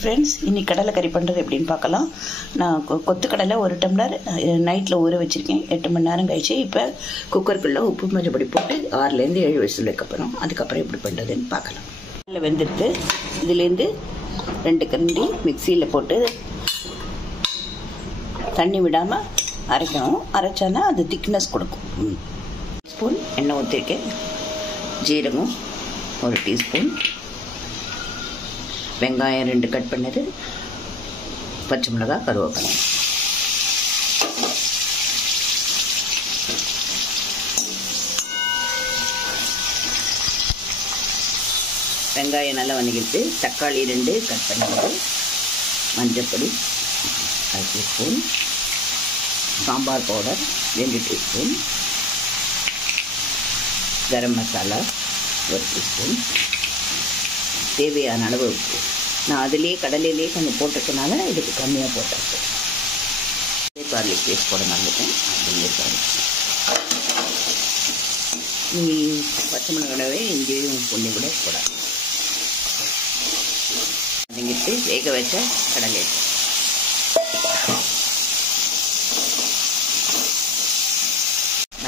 Friends, இன்னைக்கு கடலைக்கறி பண்ணுறது எப்படின்னு பார்க்கலாம். நான் கொத்துக்கடலை 1 டம்ளர் நைட்டில் ஊற வச்சுருக்கேன். 8 மணி நேரம் கழிச்சு இப்போ குக்கருக்குள்ளே உப்பு மஞ்சப்பொடி போட்டு 6லேருந்து 7 விசில் வைக்கப்புறம் அதுக்கப்புறம் எப்படி பண்ணுறதுன்னு பார்க்கலாம். கடலை வெந்துடுத்து இதுலேருந்து 2 கரண்டி மிக்சியில் போட்டு தண்ணி விடாமல் அரைக்கணும். அரைச்சானா அது திக்னஸ் கொடுக்கும். ஸ்பூன் எண்ணெய் ஊற்றிருக்கேன். ஜீரகம் 1 டீஸ்பூன், வெங்காயம் 2 கட் பண்ணது, பச்சை மிளகாய், கருவேப்பிலை. வெங்காயம் நல்லா வதக்கிட்டு தக்காளி 2 கட் பண்ணது, மஞ்சப்பொடி 1 teaspoon, sambar powder 2 teaspoon, garam masala 1 teaspoon, தேவையான அளவு உப்பு. நான் அதிலே கடலையிலே கொஞ்சம் போட்டிருக்கனால இதுக்கு கம்மியாக போட்டிருக்கேன். கார்லிக் பேஸ்ட் போட மறந்துட்டேன். நீ பச்சை மிளகாவே இங்கேயும் பொண்ணி கூட போடாது. வதங்கிட்டு வேக வச்ச கடலை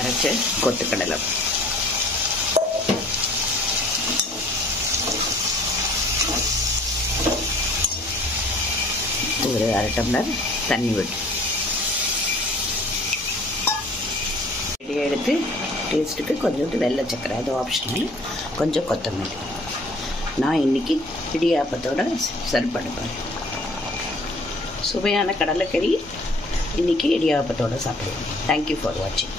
அரைச்ச கொத்துக்கடலை ஒரு 1/2 டம்ளர் தண்ணி விட்டு ரெடியாக எடுத்து டேஸ்ட்டுக்கு கொஞ்சோண்டு வெள்ளை சக்கரை, அது ஆப்ஷனல், கொஞ்சம் கொத்தமல்லி. நான் இன்னைக்கு இடியாப்பத்தோட சர்வ் பண்ணுவேன். சுவையான கடலைக்கறி இன்னைக்கு இடியாப்பத்தோட சாப்பிடுவேன். தேங்க்யூ ஃபார் வாட்சிங்.